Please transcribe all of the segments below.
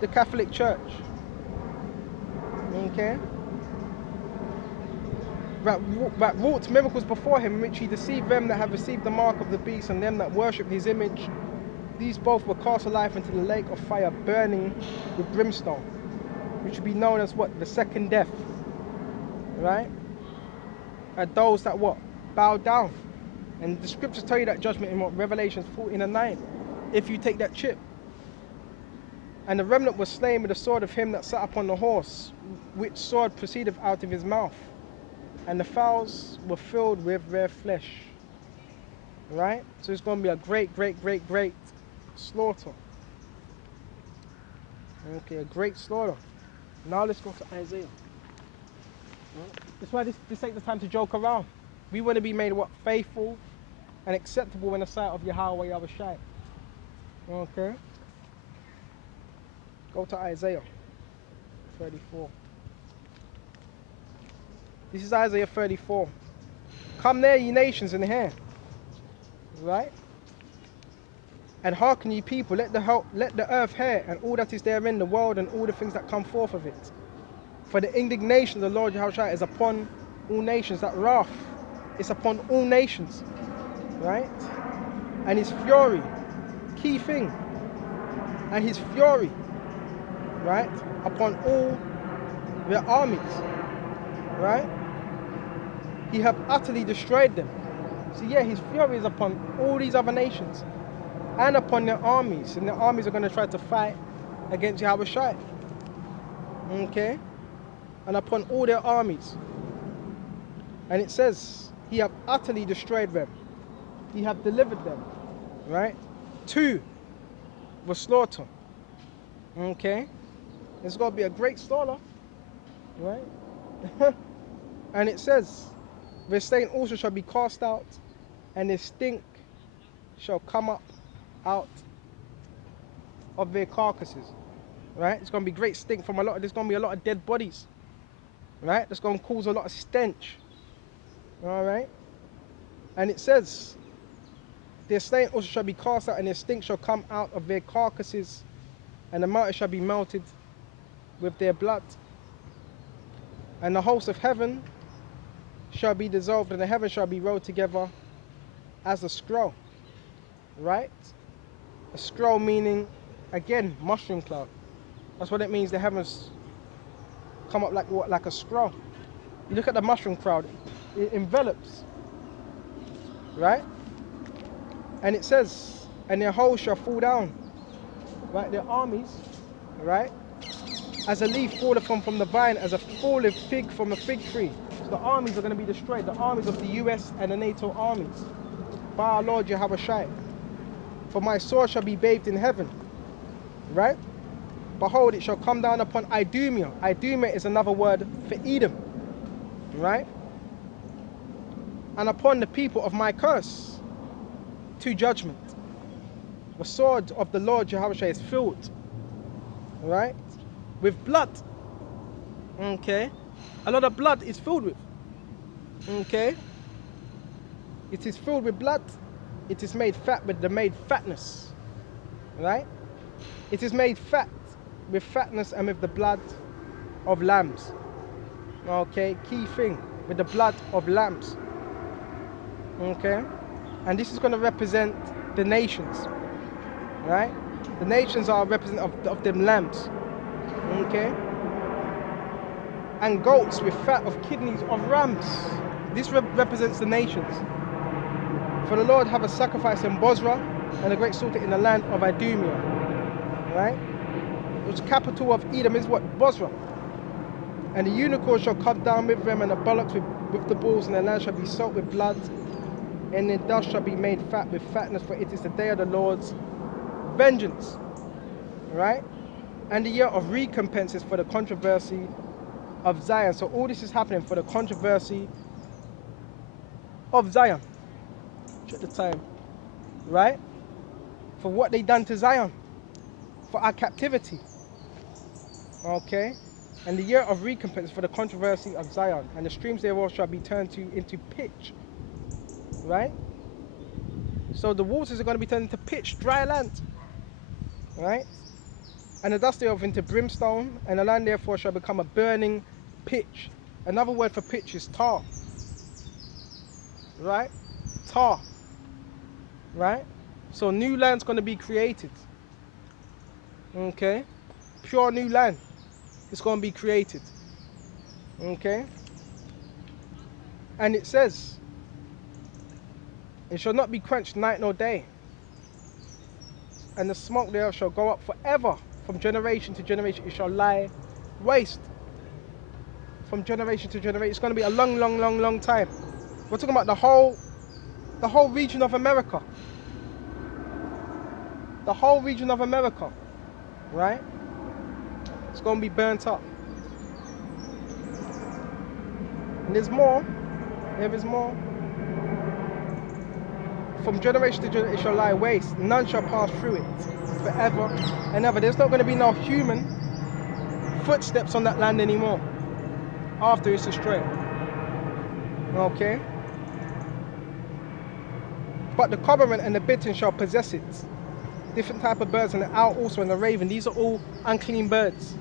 the Catholic Church. Okay? That wrought miracles before him, in which he deceived them that have received the mark of the beast and them that worship his image. These both were cast alive into the lake of fire, burning with brimstone, which would be known as what? The second death. Right? And those that what? Bow down. And the scriptures tell you that judgment in what? Revelation 14:9. If you take that chip. And the remnant was slain with the sword of him that sat upon the horse, which sword proceeded out of his mouth. And the fowls were filled with their flesh. Right? So it's going to be a great slaughter. Okay, a great slaughter. Now let's go to Isaiah. That's why this ain't the time to joke around. We want to be made what? Faithful and acceptable in the sight of Yahweh Yahawashi. Okay? Go to Isaiah 34. This is Isaiah 34. Come near, ye nations, and hear. Right? And hearken, ye people, let the earth hear, and all that is therein, the world, and all the things that come forth of it. For the indignation of the Lord Yahawashi is upon all nations. That wrath is upon all nations. Right? And his fury, key thing, and his fury, right, upon all their armies. Right? He have utterly destroyed them. So yeah, his fury is upon all these other nations and upon their armies. And their armies are going to try to fight against Yahawashi. Okay? And upon all their armies. And it says, he have utterly destroyed them. He have delivered them. Right? 2 were slaughtered. Okay? It's going to be a great slaughter. Right? And it says, their stain also shall be cast out, and their stink shall come up out of their carcasses. Right? It's going to be great stink from there's going to be a lot of dead bodies. Right? That's going to cause a lot of stench. Alright? And it says, their stain also shall be cast out, and their stink shall come out of their carcasses, and the mountain shall be melted with their blood. And the host of heaven shall be dissolved, and the heaven shall be rolled together as a scroll. Right? A scroll meaning, again, mushroom cloud. That's what it means. The heavens come up like what? Like a scroll. You look at the mushroom cloud, it envelops. Right? And it says, and their whole shall fall down. Right? Their armies, right? As a leaf falleth from the vine, as a falleth fig from a fig tree. So the armies are going to be destroyed. The armies of the US and the NATO armies. By our Lord Yahawashi. For my sword shall be bathed in heaven. Right? Behold, it shall come down upon Idumea. Idumea is another word for Edom. Right? And upon the people of my curse, to judgment. The sword of the Lord Yahawashi is filled. Right? With blood. Okay? A lot of blood is filled with. Okay? It is filled with blood. It is made fat with the made fatness. Right? It is made fat with fatness and with the blood of lambs. Okay? Key thing. With the blood of lambs. Okay? And this is going to represent the nations. Right? The nations are representative of them lambs. Okay? And goats with fat of kidneys of rams. This represents the nations. For the Lord have a sacrifice in Bozrah and a great slaughter in the land of Idumea. Right? Which capital of Edom is what? Bozrah. And the unicorn shall come down with them, and the bullocks with the bulls, and the land shall be soaked with blood, and the dust shall be made fat with fatness, for it is the day of the Lord's vengeance. Right? And the year of recompenses for the controversy of Zion. So all this is happening for the controversy of Zion. Check the time. Right? For what they done to Zion. For our captivity. Okay? And the year of recompense for the controversy of Zion. And the streams thereof shall be turned into pitch. Right? So the waters are going to be turned into pitch, dry land. Right? and the dust thereof into brimstone, and the land therefore shall become a burning pitch. Another word for pitch is tar, right? Tar, right? So new land's going to be created, okay? Pure new land is going to be created, okay? And it says, it shall not be quenched night nor day, and the smoke thereof shall go up forever, from generation to generation. It shall lie waste from generation to generation. It's going to be a long, long, long, long time. We're talking about the whole region of America. The whole region of America, right? It's going to be burnt up. And there's more. There is more. From generation to generation it shall lie waste. None shall pass through it forever and ever. There's not going to be no human footsteps on that land anymore after it's destroyed. Okay? But the cormorant and the bittern shall possess it. Different type of birds, and the owl also, and the raven. These are all unclean birds.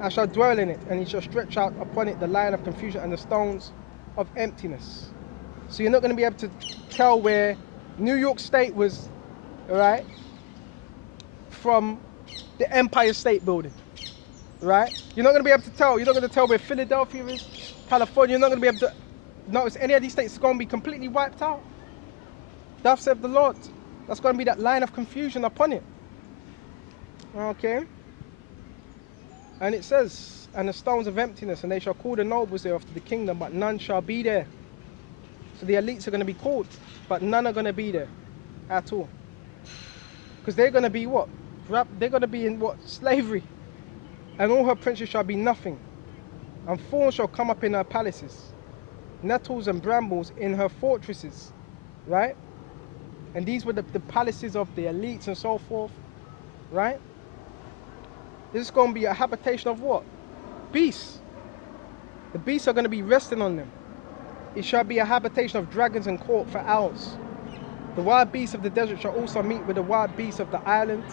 I shall dwell in it, and he shall stretch out upon it the line of confusion and the stones of emptiness. So you're not going to be able to tell where New York State was, right, from the Empire State Building, right? You're not going to be able to tell. You're not going to tell where Philadelphia is, California. You're not going to be able to notice any of these states are going to be completely wiped out. Thus saith the Lord. That's going to be that line of confusion upon it. Okay? And it says, and the stones of emptiness, and they shall call the nobles thereof to the kingdom, but none shall be there. So the elites are going to be called, but none are going to be there at all. Because they're going to be what? They're going to be in what? Slavery. And all her princes shall be nothing. And thorns shall come up in her palaces, nettles and brambles in her fortresses. Right? And these were the palaces of the elites and so forth, right? This is going to be a habitation of what? Beasts. The beasts are going to be resting on them. It shall be a habitation of dragons and court for owls. The wild beasts of the desert shall also meet with the wild beasts of the island,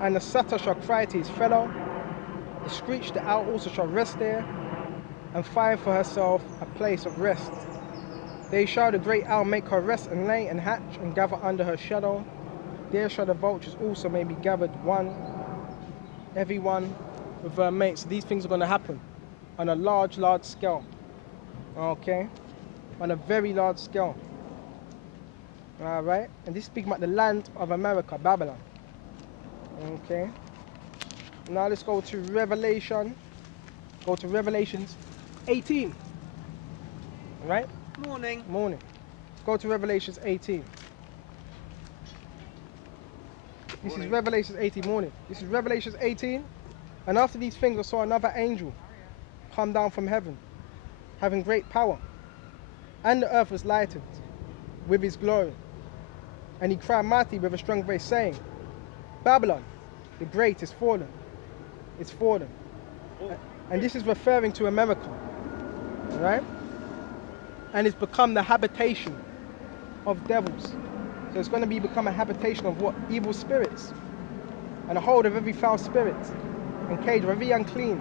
and the satyr shall cry to his fellow. The screech, the owl also shall rest there, and find for herself a place of rest. There shall the great owl make her rest and lay and hatch and gather under her shadow. There shall the vultures also may be gathered, every one with her mates. These things are going to happen on a large, large scale. Okay? On a very large scale. Alright? And this is speaking about the land of America, Babylon. Okay? Now let's go to Revelation. Go to Revelations 18. Alright? Morning. Morning. Let's go to Revelations 18. This is Revelations 18 morning. This is Revelations 18. And after these things I saw another angel come down from heaven, having great power. And the earth was lightened with his glory. And he cried mightily with a strong voice, saying, Babylon, the great, is fallen. It's fallen. And this is referring to America. Right? And it's become the habitation of devils. So it's going to become a habitation of what? Evil spirits. And a hold of every foul spirit, and cage of every unclean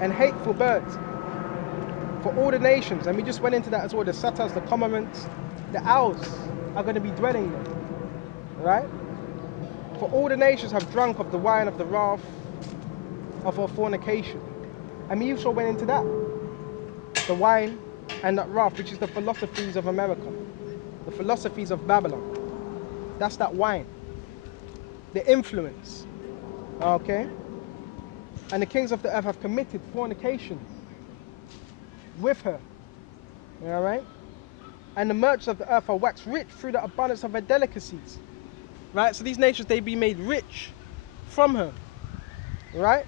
and hateful bird. For all the nations, and we just went into that as well, the satyrs, the cormorants, the owls are going to be dwelling there. Right? For all the nations have drunk of the wine of the wrath of her fornication. And we also went into that. The wine and that wrath, which is the philosophies of America, the philosophies of Babylon. That's that wine, the influence. Okay? And the kings of the earth have committed fornication with her. Alright? And the merchants of the earth are waxed rich through the abundance of her delicacies. Right? So these nations, they be made rich from her. Right?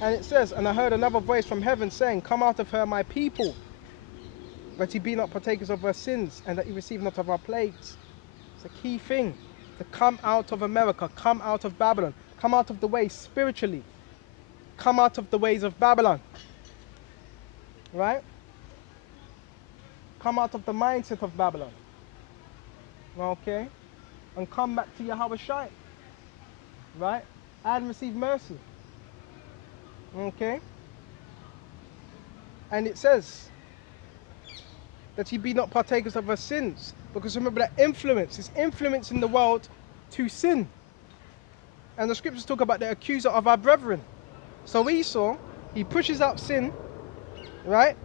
And it says, and I heard another voice from heaven saying, Come out of her, my people, that ye be not partakers of her sins, and that ye receive not of her plagues. It's a key thing, to come out of America, come out of Babylon, come out of the ways spiritually, come out of the ways of Babylon, right? Come out of the mindset of Babylon, okay? And come back to Yahawashi, right? and receive mercy. Okay? And it says that ye be not partakers of her sins. Because remember that influence is influencing the world to sin. And the scriptures talk about the accuser of our brethren. So Esau, he pushes out sin, right?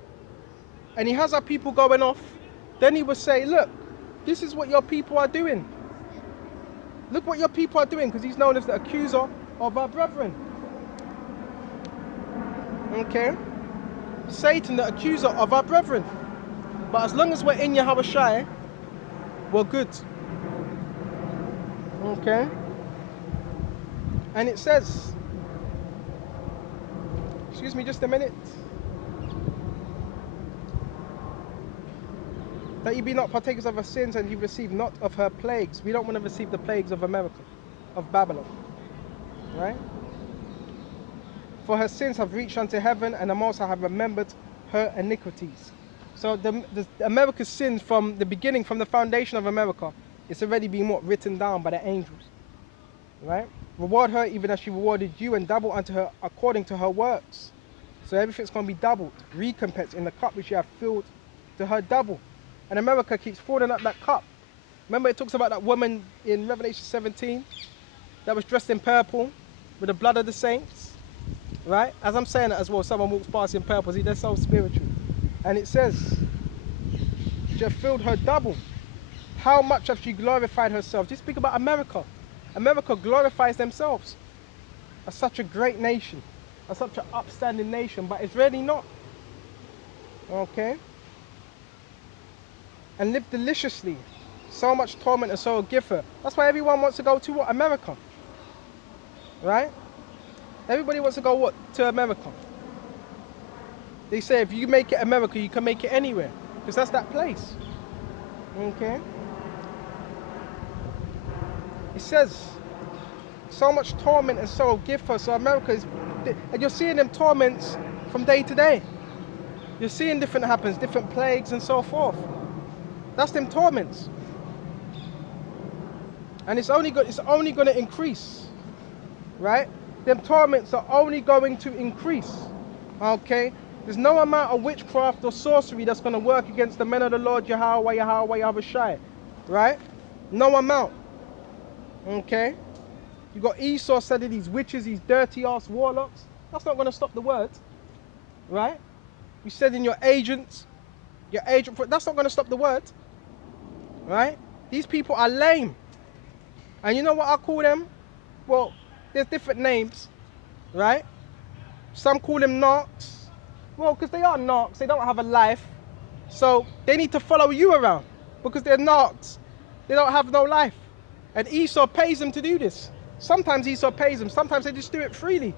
And he has our people going off. Then he will say, look, this is what your people are doing. Look what your people are doing, because he's known as the accuser of our brethren. Okay? Satan, the accuser of our brethren. But as long as we're in Yahawashi, we're good. Okay? And it says, excuse me just a minute, that ye be not partakers of her sins, and ye receive not of her plagues. We don't want to receive the plagues of America, of Babylon. Right? For her sins have reached unto heaven, and the Most High have remembered her iniquities. So the America's sins from the beginning, from the foundation of America, it's already been written down by the angels. Right? Reward her even as she rewarded you, and double unto her according to her works. So everything's going to be doubled. Recompense in the cup which you have filled to her double. And America keeps filling up that cup. Remember it talks about that woman in Revelation 17 that was dressed in purple with the blood of the saints. Right? As I'm saying that as well, someone walks past in purple. See, they're so spiritual. And it says, she have filled her double. How much have she glorified herself? Just speak about America. America glorifies themselves as such a great nation, as such an upstanding nation, but it's really not. Okay? And live deliciously. So much torment and sorrow give her. That's why everyone wants to go to what? America. Right? Everybody wants to go what? To America. They say if you make it America, you can make it anywhere. Because that's that place. Okay? It says, so much torment and sorrow give her. So America is, and you're seeing them torments from day to day. You're seeing different happens, different plagues and so forth. That's them torments. And it's only going to increase. Right? Them torments are only going to increase. Okay? There's no amount of witchcraft or sorcery that's going to work against the men of the Lord Yahweh, Yahawashi. Right? No amount. Okay? You got Esau said these witches, these dirty ass warlocks. That's not going to stop the word. Right? You said in your agent, that's not going to stop the word. Right? These people are lame. And you know what I call them? Well, there's different names. Right? Some call them narcs. Well, because they are narcs. They don't have a life. So they need to follow you around. Because they're narcs. They don't have no life. And Esau pays them to do this. Sometimes Esau pays them. Sometimes they just do it freely.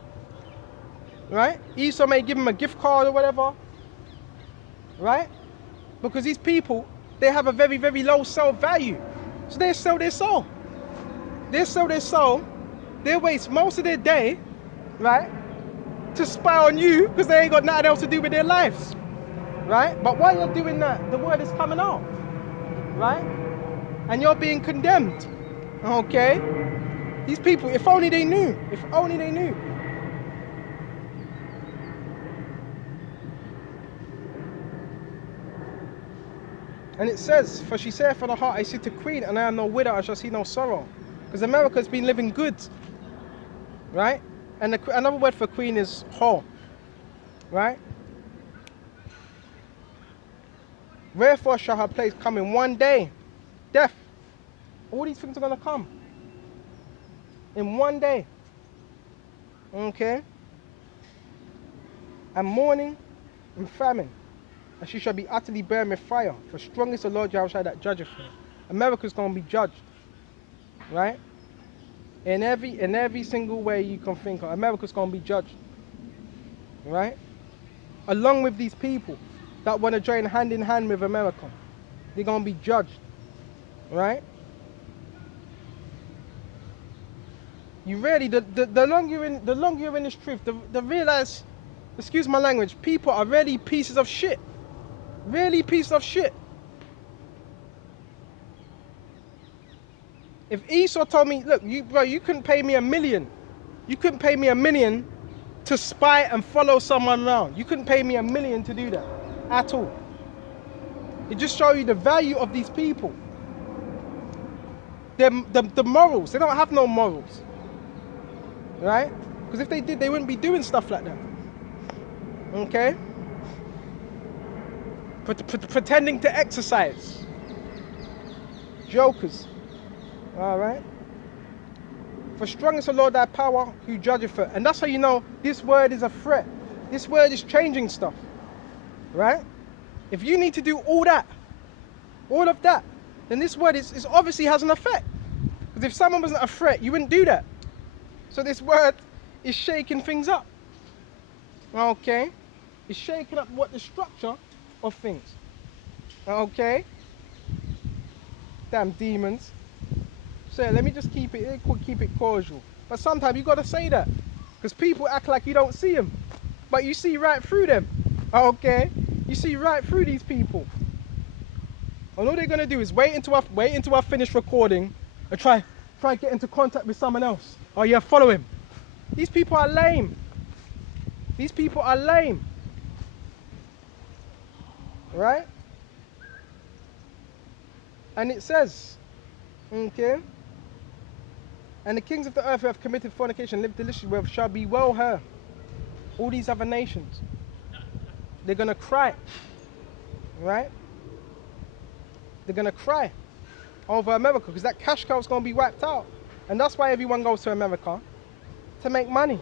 Right? Esau may give them a gift card or whatever. Right? Because these people, they have a very, very low soul value. So they sell their soul. They sell their soul. They waste most of their day, right, to spy on you because they ain't got nothing else to do with their lives. Right? But while you're doing that, the word is coming out. Right? And you're being condemned. Okay? These people, if only they knew. If only they knew. And it says, for she saith for the heart, I sit a queen, and I am no widow, I shall see no sorrow. Because America's been living good. Right? And another word for queen is whore. Right? Wherefore shall her place come in one day? Death. All these things are going to come. In one day. Okay? And mourning and famine. And she shall be utterly burned with fire. For strong is the Lord Yahawashi that judgeth her. America's going to be judged. Right? In every single way you can think of. America's going to be judged. Right? Along with these people that want to join hand in hand with America. They're going to be judged. Right? You really, the longer you're in this truth, the realize, excuse my language, people are really pieces of shit. Really pieces of shit. If Esau told me, look, you couldn't pay me $1 million You couldn't pay me $1 million to spy and follow someone around. You couldn't pay me $1 million to do that at all. It just shows you the value of these people. The morals. They don't have no morals, right? Because if they did, they wouldn't be doing stuff like that. Okay? Pretending to exercise. Jokers. All right? For strong is the Lord thy power who judgeth it. And that's how you know this word is a threat. This word is changing stuff. Right? If you need to do all that, all of that, then this word is obviously has an effect. Because if someone wasn't a threat, you wouldn't do that. So this word is shaking things up. Okay? It's shaking up what the structure of things. Okay? Damn demons. So let me just keep it cordial. But sometimes you got to say that. Because people act like you don't see them. But you see right through them. Okay? You see right through these people. And all they're going to do is wait until I finish recording and try get into contact with someone else. Oh yeah, follow him. These people are lame. These people are lame. Right? And it says, okay, and the kings of the earth who have committed fornication and lived deliciously with shall be well heard. All these other nations, they're going to cry. Right? They're going to cry over America because that cash cow is going to be wiped out. And that's why everyone goes to America, to make money.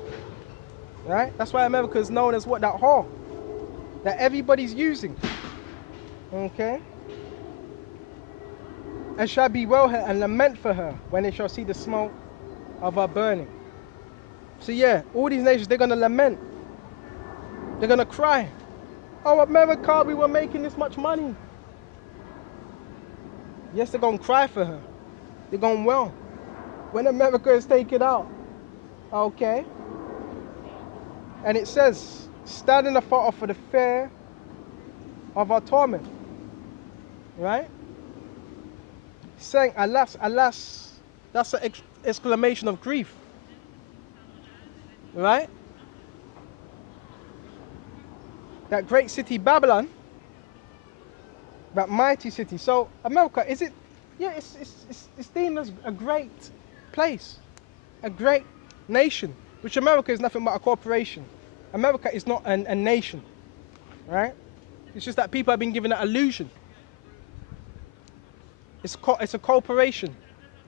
Right? That's why America is known as what? That whore that everybody's using. Okay? And shall be well heard and lament for her when they shall see the smoke of her burning. So yeah, all these nations, they're going to lament. They're going to cry. Oh, America, we were making this much money. Yes, they're going to cry for her. They're going, well, when America is taken out. Okay? And it says, stand in the fire for the fear of our torment. Right? Saying, alas, alas, that's an exclamation of grief. Right? That great city, Babylon, that mighty city. So, America, is it? Yeah, it's deemed as a great place, a great nation, which America is nothing but a corporation. America is not a nation, right? It's just that people have been given that illusion. It's a corporation,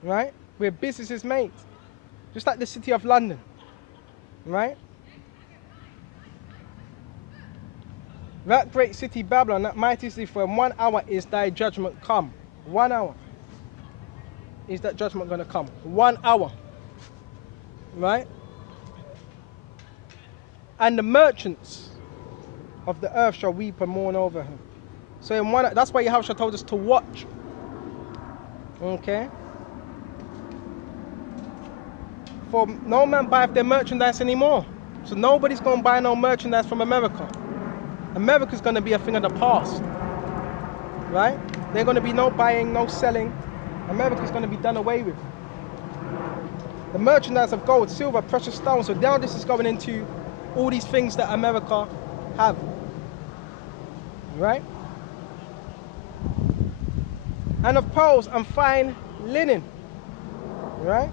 right? Where business is made. Just like the city of London, right? That great city Babylon, that mighty city, for in 1 hour is thy judgment come. 1 hour is that judgment going to come. 1 hour, right? And the merchants of the earth shall weep and mourn over him. So in that's why Yahawashi told us to watch. Okay? For no man buyeth their merchandise anymore. So nobody's going to buy no merchandise from America. America's going to be a thing of the past. Right? There's going to be no buying, no selling. America's going to be done away with. The merchandise of gold, silver, precious stones. So now this is going into all these things that America have. Right? And of pearls and fine linen. Right?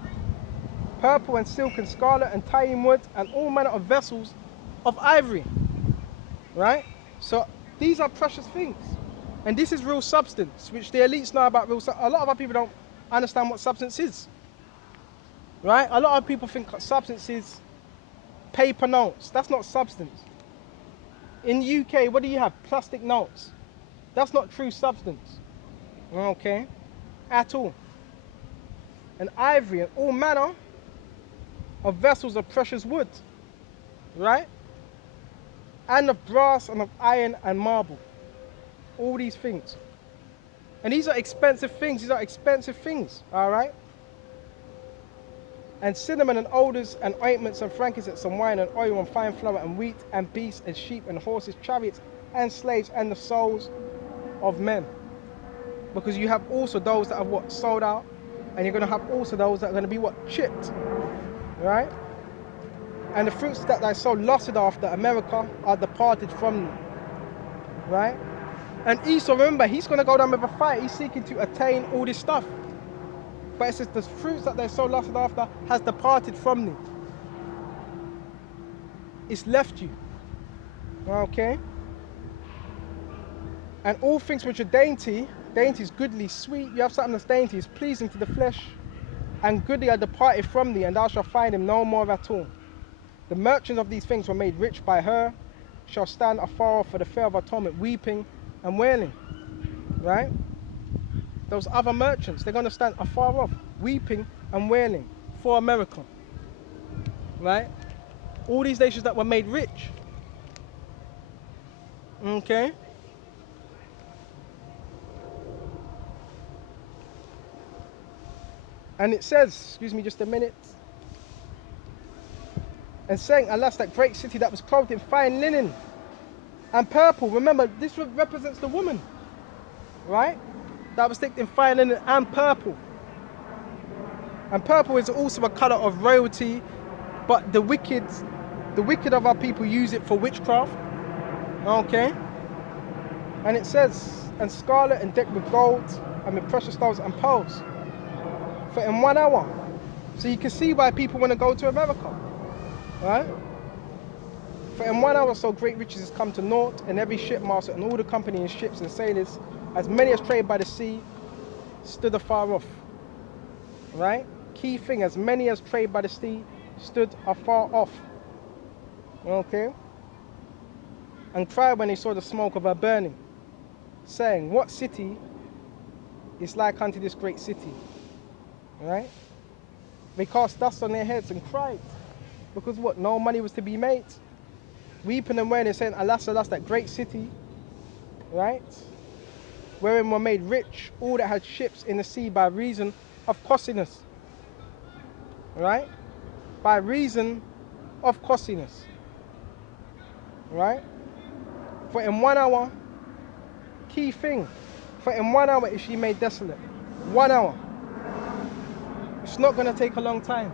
Purple and silk and scarlet and tying wood and all manner of vessels of ivory. Right? So these are precious things. And this is real substance, which the elites know about real substance. A lot of our people don't understand what substance is. Right? A lot of people think substance is paper notes. That's not substance. In the UK, what do you have? Plastic notes. That's not true substance. Okay? At all. And ivory and all manner of vessels of precious wood. Right? And of brass and of iron and marble. All these things. And these are expensive things. These are expensive things. Alright? And cinnamon and odors and ointments and frankincense and wine and oil and fine flour and wheat and beasts and sheep and horses, chariots and slaves and the souls of men. Because you have also those that are what? Sold out. And you're going to have also those that are going to be what? Chipped. Right? And the fruits that I so lusted after, America, are departed from me. Right? And Esau, remember, he's going to go down with a fight. He's seeking to attain all this stuff. But it says the fruits that they so lusted after has departed from thee. It's left you. Okay? And all things which are dainty is goodly, sweet. You have something that's dainty, is pleasing to the flesh. And goodly are departed from thee, and thou shalt find him no more at all. The merchants of these things were made rich by her, shall stand afar off for the fear of her torment, weeping and wailing. Right? Those other merchants, they're going to stand afar off, weeping and wailing for America. Right? All these nations that were made rich. Okay? And it says, excuse me just a minute, and saying, alas, that great city that was clothed in fine linen and purple. Remember, this represents the woman, right? That was steeped in fine linen and purple. And purple is also a color of royalty, but the wicked of our people use it for witchcraft. Okay? And it says, and scarlet and decked with gold and with precious stones and pearls. For in 1 hour. So you can see why people want to go to America. Right? For in 1 hour so great riches has come to naught, and every shipmaster and all the company and ships and sailors, as many as trade by the sea, stood afar off. Right? Key thing, as many as trade by the sea, stood afar off. Okay? And cried when they saw the smoke of her burning, saying, what city is like unto this great city? Right? They cast dust on their heads and cried. Because what? No money was to be made. Weeping and wailing, saying, alas, alas, that great city, right? Wherein were made rich all that had ships in the sea by reason of costliness. Right? By reason of costliness. Right? For in 1 hour, key thing, for in 1 hour is she made desolate. 1 hour. It's not going to take a long time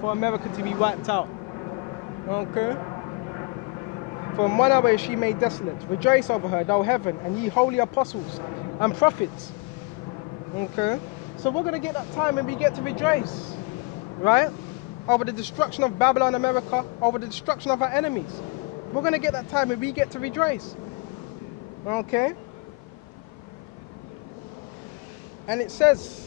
for America to be wiped out. Okay? For in 1 hour is she made desolate. Rejoice over her, thou heaven, and ye holy apostles and prophets. Okay? So we're going to get that time when we get to rejoice. Right? Over the destruction of Babylon, America, over the destruction of our enemies. We're going to get that time when we get to rejoice. Okay? And it says,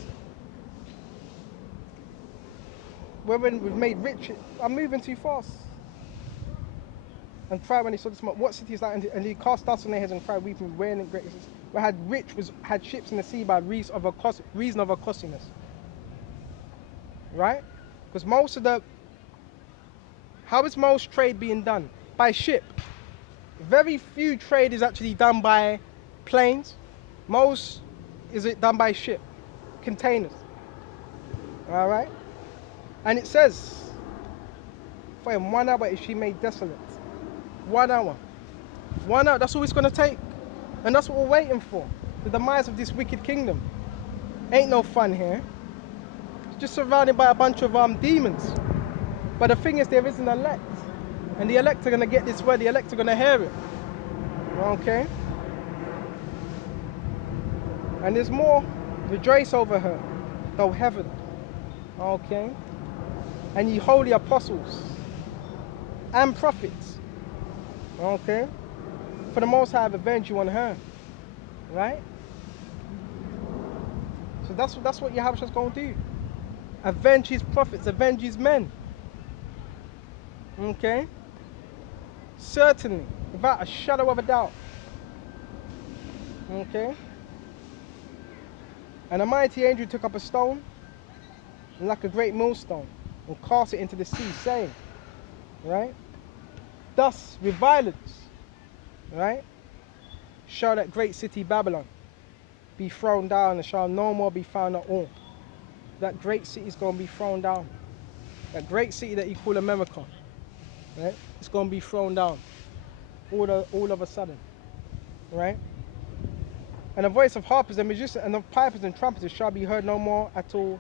wherein we've made rich, I'm moving too fast. And cried when he saw the smoke, what city is that? And he cast dust on their heads and cried, weeping, wailing, great. Where had ships in the sea by reason of a costliness. Right? Because how is most trade being done? By ship. Very few trade is actually done by planes. Most is it done by ship, containers. All right? And it says, for in 1 hour is she made desolate. 1 hour. 1 hour, that's all it's going to take. And that's what we're waiting for. The demise of this wicked kingdom. Ain't no fun here. It's just surrounded by a bunch of demons. But the thing is, there is an elect. And the elect are going to get this word. The elect are going to hear it. Okay? And there's more. Rejoice over her, thou heaven. Okay? And ye holy apostles and prophets. Okay? For the Most High have avenged you on her. Right? So that's what Yahawashi's going to do. Avenge his prophets, avenge his men. Okay? Certainly, without a shadow of a doubt. Okay? And a mighty angel took up a stone, and like a great millstone, and cast it into the sea, saying, right? Thus, with violence, right? Shall that great city Babylon be thrown down, and shall no more be found at all. That great city is going to be thrown down. That great city that you call America, right? It's going to be thrown down all of a sudden, right? And the voice of harpers and musicians and of pipers and trumpeters shall be heard no more at all.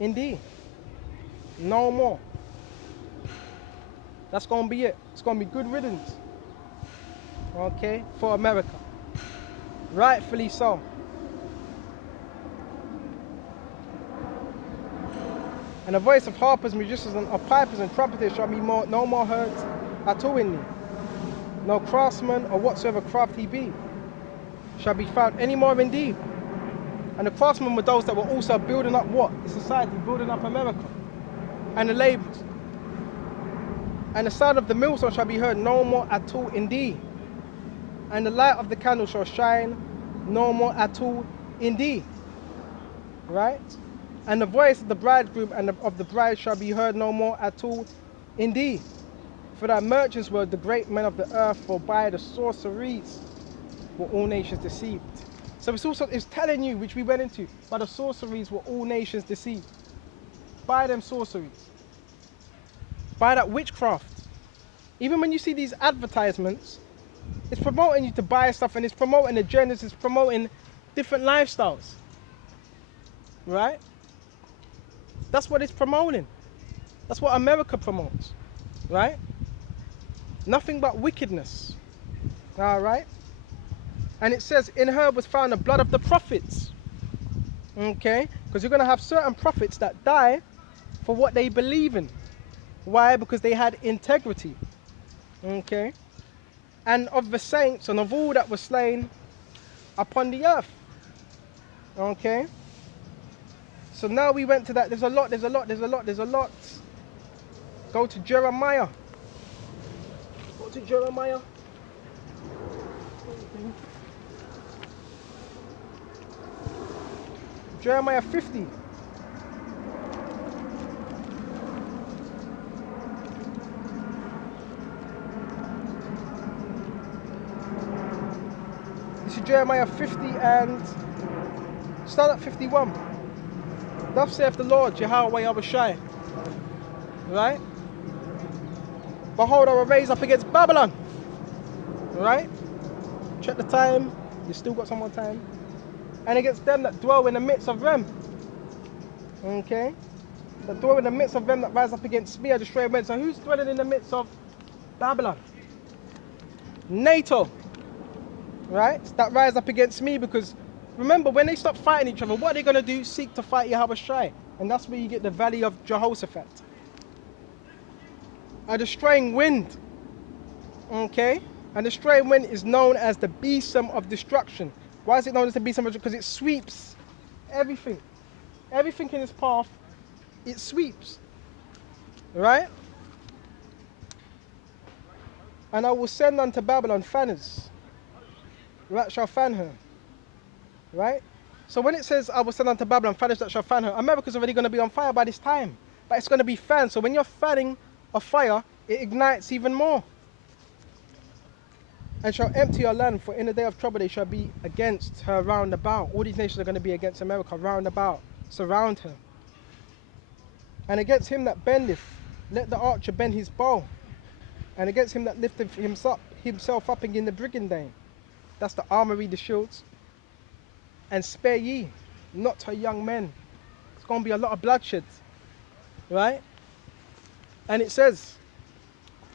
Indeed, no more. That's going to be it. It's going to be good riddance. Okay, for America. Rightfully so. And the voice of harpers, musicians, and of pipers and trumpeters shall be no more heard at all in thee. No craftsman or whatsoever craft he be shall be found any more in thee. And the craftsmen were those that were also building up what? The society, building up America. And the laborers. And the sound of the millstone shall be heard no more at all in thee. And the light of the candle shall shine no more at all in thee. Right? And the voice of the bridegroom and of the bride shall be heard no more at all in thee. For thy merchants were the great men of the earth, for by the sorceries were all nations deceived. So it's telling you, which we went into, by the sorceries were all nations deceived. By them sorceries. By that witchcraft. Even when you see these advertisements, it's promoting you to buy stuff, and it's promoting agendas, it's promoting different lifestyles. Right? That's what it's promoting. That's what America promotes. Right? Nothing but wickedness. Alright? And it says, in her was found the blood of the prophets. Okay? Because you're going to have certain prophets that die for what they believe in. Why? Because they had integrity. Okay? And of the saints and of all that were slain upon the earth. Okay? So now we went to that. There's a lot. Go to Jeremiah. Go to Jeremiah. Jeremiah 50. This is Jeremiah 50 and start at 51. Thus saith the Lord, Yahawashi. Right? Behold, I will raise up against Babylon. Right? Check the time. You still got some more time. And against them that dwell in the midst of them. Okay? That dwell in the midst of them that rise up against me, I destroy men. So who's dwelling in the midst of Babylon? NATO. Right? That rise up against me, because remember, when they stop fighting each other, what are they going to do? Seek to fight Yahawashi. And that's where you get the valley of Jehoshaphat. A destroying wind. Okay? A destroying wind is known as the besom of destruction. Why is it known as the besom of destruction? Because it sweeps everything. Everything in its path, it sweeps. Right? And I will send unto Babylon fanners. That shall fan her. Right? So when it says, I will send unto Babylon fanners that shall fan her, America's already going to be on fire by this time. But it's going to be fanned. So when you're fanning a fire, it ignites even more. And shall empty your land, for in the day of trouble they shall be against her round about. All these nations are going to be against America round about. Surround her. And against him that bendeth, let the archer bend his bow. And against him that lifteth himself up in the brigandine. That's the armory, the shields. And spare ye not her young men. It's going to be a lot of bloodshed. Right? And it says,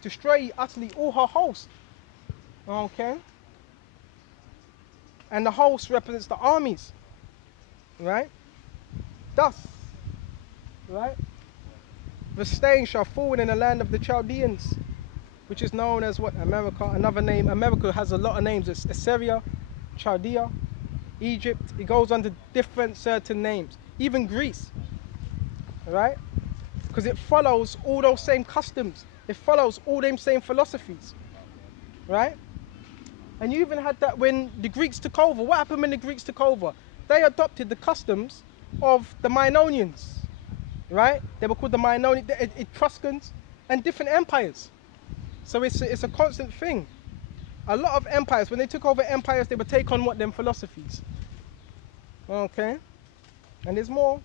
destroy ye utterly all her host. Okay? And the host represents the armies. Right? Thus. Right? The stain shall fall in the land of the Chaldeans, which is known as what? America. Another name. America has a lot of names. It's Assyria, Chaldea, Egypt. It goes under different certain names. Even Greece. Right? Because it follows all those same customs. It follows all them same philosophies. Right? And you even had that when the Greeks took over. What happened when the Greeks took over? They adopted the customs of the Minonians. Right? They were called the Etruscans and different empires. So it's a constant thing. A lot of empires, when they took over empires, they would take on what them philosophies. Okay? And there's more.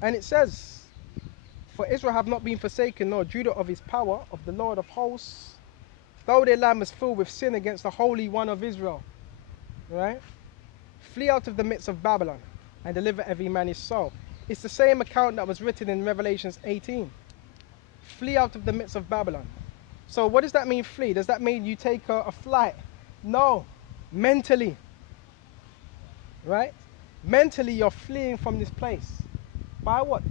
And it says, for Israel have not been forsaken, nor Judah of his power, of the Lord of hosts, though their land was filled with sin against the Holy One of Israel. Right? Flee out of the midst of Babylon, and deliver every man his soul. It's the same account that was written in Revelations 18. Flee out of the midst of Babylon. So what does that mean, flee? Does that mean you take a flight? No. Mentally. Right? Mentally, you're fleeing from this place. By what?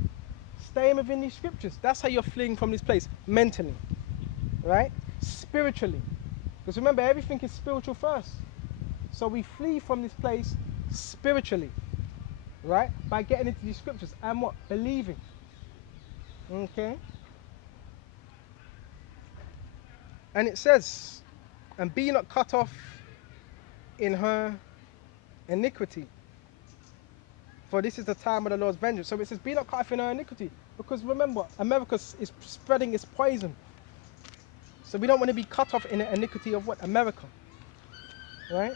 Staying within these scriptures. That's how you're fleeing from this place. Mentally. Right? Spiritually. Because remember, everything is spiritual first. So we flee from this place spiritually. Right? By getting into these scriptures. And what? Believing. Okay? And it says, and be not cut off in her iniquity. For this is the time of the Lord's vengeance. So it says, be not cut off in her iniquity. Because remember, America is spreading its poison. So we don't want to be cut off in the iniquity of what? America. Right?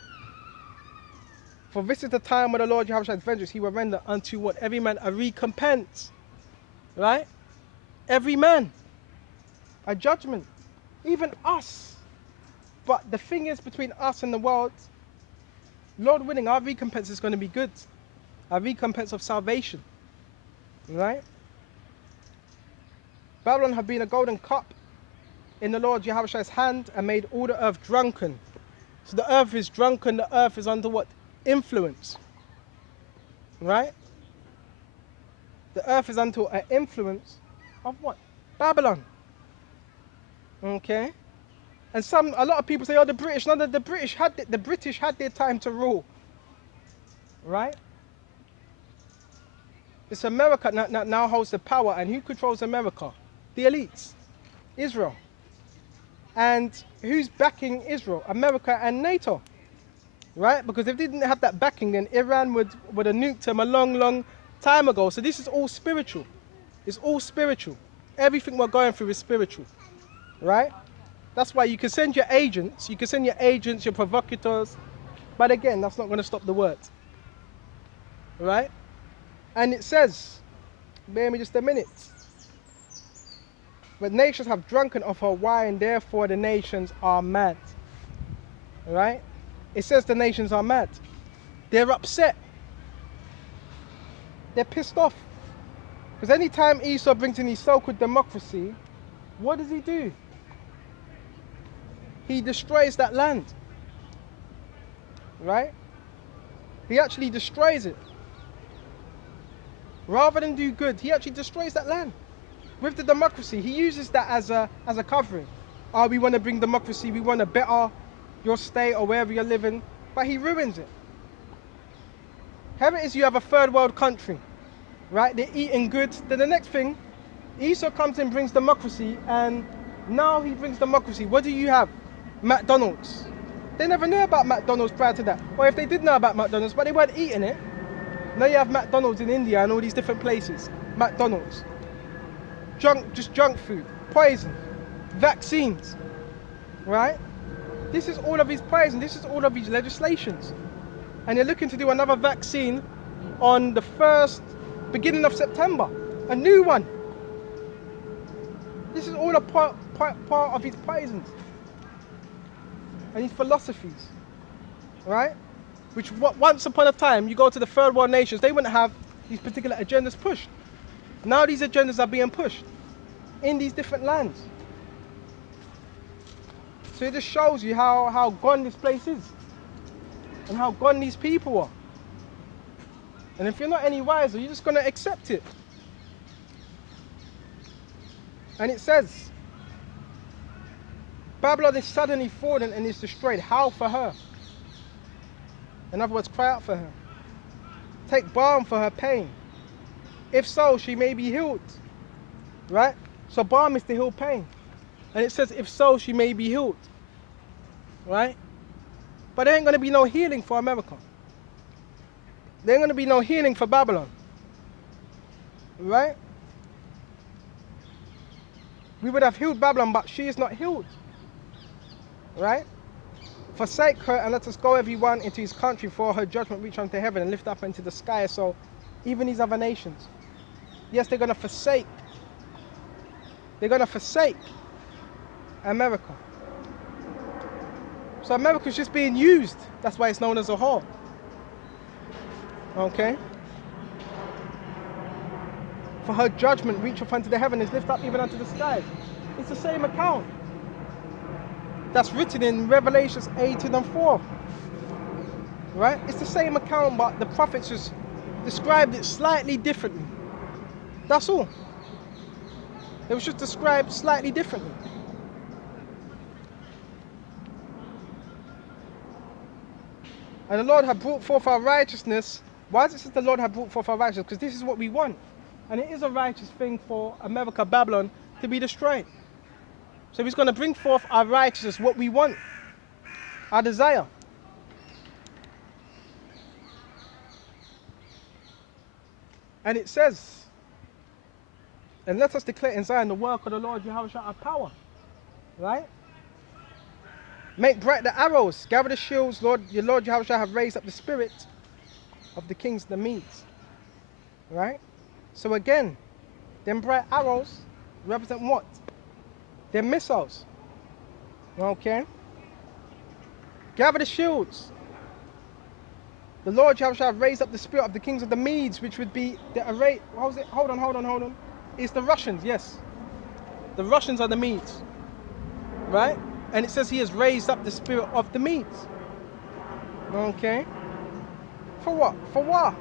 For this is the time of the Lord Yahawashi's vengeance. He will render unto what? Every man a recompense. Right? Every man. A judgment. Even us. But the thing is, between us and the world, Lord willing, our recompense is going to be good. Our recompense of salvation. Right? Babylon have been a golden cup in the Lord Yahawashi's hand and made all the earth drunken. So the earth is drunken, the earth is under what? Influence. Right? The earth is under an influence of what? Babylon. Okay? And a lot of people say, oh, the British. No, the British had their time to rule. Right? It's America now holds the power, and who controls America? The elites. Israel. And who's backing Israel? America and NATO. Right? Because if they didn't have that backing, then Iran would have nuked them a long time ago. So this is all spiritual. It's all spiritual. Everything we're going through is spiritual. Right? That's why you can send your agents, your provocateurs, but again, that's not going to stop the word. Right? And it says, bear me just a minute. But nations have drunken of her wine, therefore the nations are mad. Right? It says the nations are mad. They're upset. They're pissed off. Because anytime Esau brings in his so-called democracy, what does he do? He destroys that land. Right? He actually destroys it. Rather than do good, he actually destroys that land. With the democracy, he uses that as a covering. Oh, we want to bring democracy, we want to better your state or wherever you're living, but he ruins it. Here it is, you have a third world country, right? They're eating good. Then the next thing, Esau comes in, brings democracy, and now he brings democracy. What do you have? McDonald's. They never knew about McDonald's prior to that. Or if they did know about McDonald's, but they weren't eating it. Now you have McDonald's in India and all these different places. McDonald's. Just junk food. Poison. Vaccines. Right? This is all of his poison. This is all of his legislations. And they're looking to do another vaccine on the beginning of September. A new one. This is all a part of his poisons. And his philosophies. Right? Which once upon a time, you go to the third world nations, they wouldn't have these particular agendas pushed. Now these agendas are being pushed in these different lands. So it just shows you how gone this place is. And how gone these people are. And if you're not any wiser, you're just going to accept it. And it says, Babylon is suddenly fallen and is destroyed. Howl for her. In other words, cry out for her. Take balm for her pain. If so, she may be healed. Right? So balm is to heal pain. And it says, if so, she may be healed. Right? But there ain't going to be no healing for America. There ain't going to be no healing for Babylon. Right? We would have healed Babylon, but she is not healed. Right? Forsake her and let us go everyone into his country, for her judgment reach unto heaven and lift up into the sky. So even these other nations, yes, they're going to forsake. They're going to forsake America. So America's just being used. That's why it's known as a whore. Okay? For her judgment reacheth unto the heaven, is lift up even unto the skies. It's the same account that's written in Revelations 18:4. Right? It's the same account, but the prophets just described it slightly differently. That's all. It was just described slightly differently. And the Lord had brought forth our righteousness. Why does it say the Lord had brought forth our righteousness? Because this is what we want. And it is a righteous thing for America, Babylon, to be destroyed. So he's going to bring forth our righteousness, what we want, our desire. And it says, and let us declare in Zion the work of the Lord Yahawashi our power. Right? Make bright the arrows, gather the shields, your Lord Yahawashi have raised up the spirit of the kings, the Medes. Right? So again, them bright arrows represent what? They're missiles. Okay? Gather the shields. The Lord Yahawashi have raised up the spirit of the kings of the Medes, which would be the array. What was it? Hold on. It's the Russians, yes. The Russians are the Medes. Right? And it says he has raised up the spirit of the Medes. Okay? For what? For what?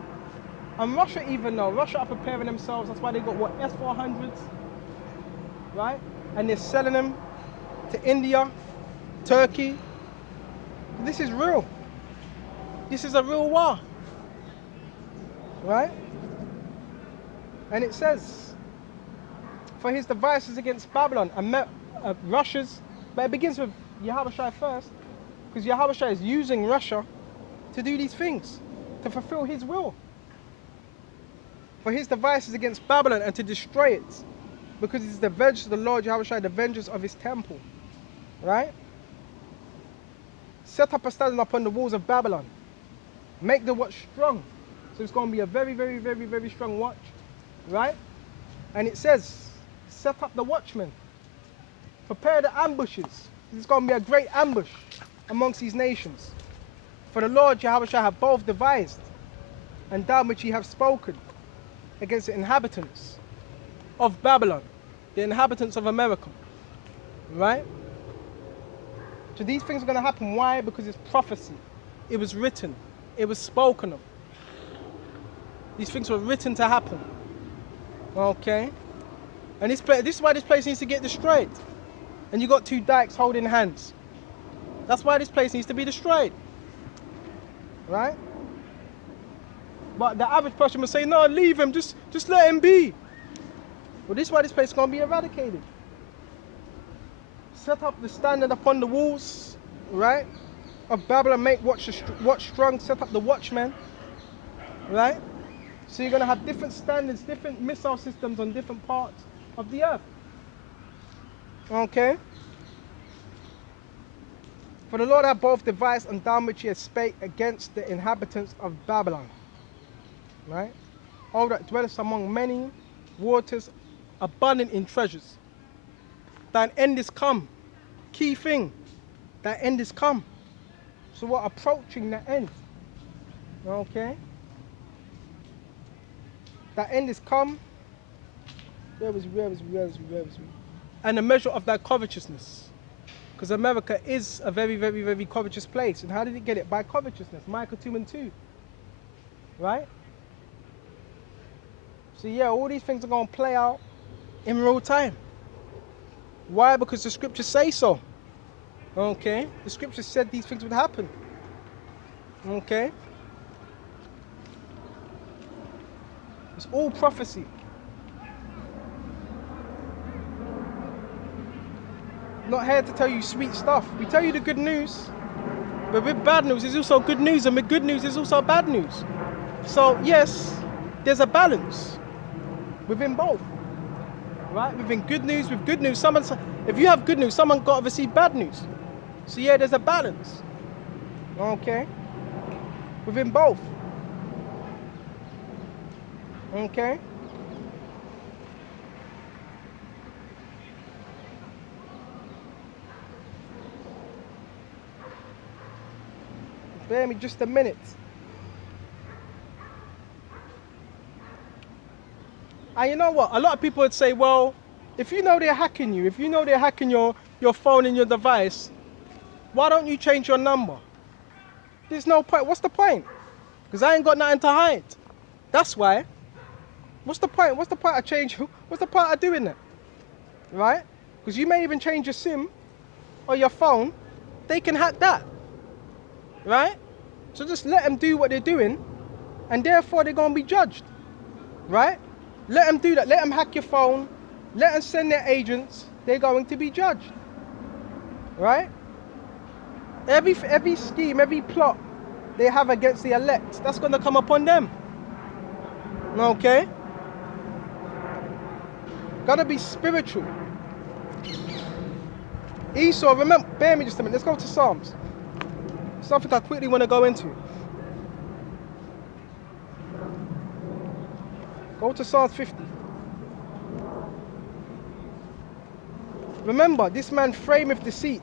And Russia even though. Russia are preparing themselves. That's why they got what? S-400s. Right? And they're selling them to India, Turkey. This is real. This is a real war. Right? And it says, for his devices against Babylon, Russia's, but it begins with Yahawashi first, because Yahawashi is using Russia to do these things, to fulfill his will. For his devices against Babylon and to destroy it, because it is the vengeance of the Lord Yahawashi, the vengeance of his temple. Right? Set up a standard upon the walls of Babylon. Make the watch strong. So it's going to be a very, very, very, very strong watch. Right? And it says, set up the watchmen. Prepare the ambushes. There's going to be a great ambush amongst these nations. For the Lord Yahawashi have both devised and that which ye have spoken against the inhabitants of Babylon, the inhabitants of America. Right? So these things are going to happen. Why? Because it's prophecy. It was written. It was spoken of. These things were written to happen. Okay? And this is why this place needs to get destroyed. And you got two dykes holding hands. That's why this place needs to be destroyed. Right? But the average person would say, no, leave him, just let him be. Well, this is why this place is going to be eradicated. Set up the standard upon the walls, right, of Babylon, make watch strong, set up the watchmen, right? So you're going to have different standards, different missile systems on different parts of the earth. Okay? For the Lord hath both devised and done which he has spake against the inhabitants of Babylon. Right? All that dwelleth among many waters, abundant in treasures. Thine end is come. Key thing. That end is come. So we're approaching the end. Okay? That end is come. Where was we? And the measure of thy covetousness. Because America is a very, very, very covetous place. And how did it get it? By covetousness. Micah 2:2. Right? So yeah, all these things are going to play out in real time. Why? Because the scriptures say so. Okay? The scriptures said these things would happen. Okay? It's all prophecy. Not here to tell you sweet stuff. We tell you the good news. But with bad news, there's also good news. And with good news, there's also bad news. So yes, there's a balance within both. Right? Within good news, with good news, if you have good news, someone got to receive bad news. So yeah, there's a balance. Okay? Within both. Okay? Bear me just a minute. And you know what? A lot of people would say, well, if you know they're hacking you, if you know they're hacking your phone and your device, why don't you change your number? There's no point. What's the point? Because I ain't got nothing to hide. That's why. What's the point? What's the point of change? What's the point of doing that? Right? Because you may even change your SIM or your phone. They can hack that. Right? So just let them do what they're doing, and therefore they're going to be judged. Right? Let them do that. Let them hack your phone. Let them send their agents. They're going to be judged. Right? Every scheme, every plot they have against the elect, that's going to come upon them. Okay? Gotta be spiritual. Esau, remember, bear me just a minute. Let's go to Psalms. Something I quickly want to go into. Go to Psalms 50. Remember, this man frameth deceit,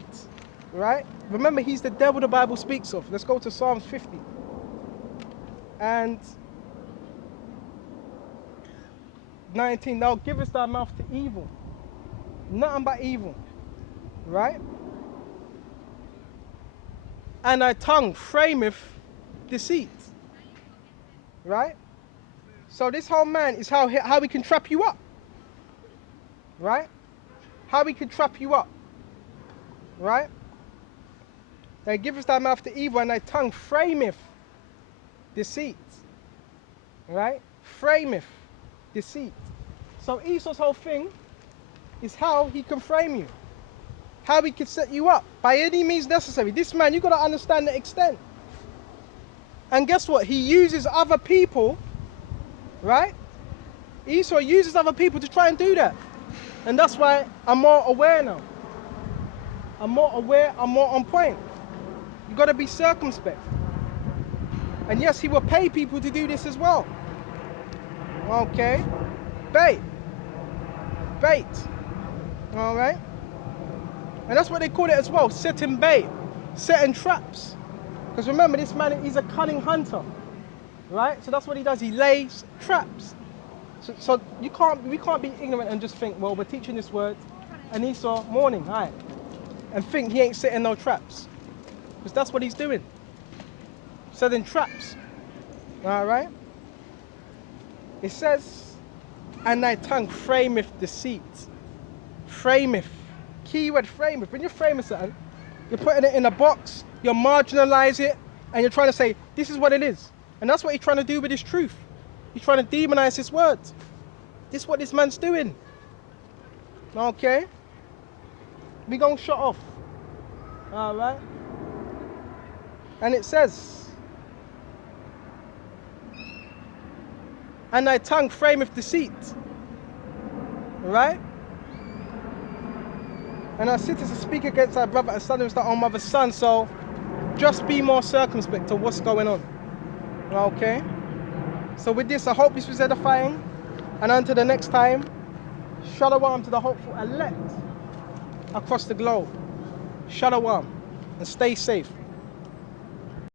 right? Remember, he's the devil the Bible speaks of. Let's go to Psalms 50. And 19, thou givest thy mouth to evil. Nothing but evil, right? And thy tongue frameth deceit, right? So this whole man is how he can trap you up, right? How he can trap you up, right? Thou givest thy mouth to evil, and thy tongue frameth deceit, right? Frameth deceit. So Esau's whole thing is how he can frame you, how he can set you up by any means necessary. This man, you got to understand the extent. And guess what? He uses other people, right? Esau uses other people to try and do that. And that's why I'm more aware now. I'm more aware, I'm more on point. You got to be circumspect. And yes, he will pay people to do this as well. Okay? Bait. All right? And that's what they call it as well, setting bait, setting traps. Because remember, this man, he's a cunning hunter, right? So that's what he does, he lays traps. So we can't be ignorant and just think, well, we're teaching this word, and Esau, morning, hi, and think he ain't setting no traps. Because that's what he's doing, setting traps, all right? It says, and thy tongue frameth deceit. Frameth. Keyword frameth. When you're framing something, you're putting it in a box, you're marginalize it, and you're trying to say, this is what it is. And that's what he's trying to do with his truth. He's trying to demonize his words. This is what this man's doing. Okay? We gonna shut off. Alright? And it says, and thy tongue frameth deceit. Right? And thou sittest to speak against thy brother and slanderest thy own mother's son. So just be more circumspect to what's going on. Okay? So with this, I hope this was edifying. And until the next time, shalom to the hopeful elect across the globe. Shalom. And stay safe.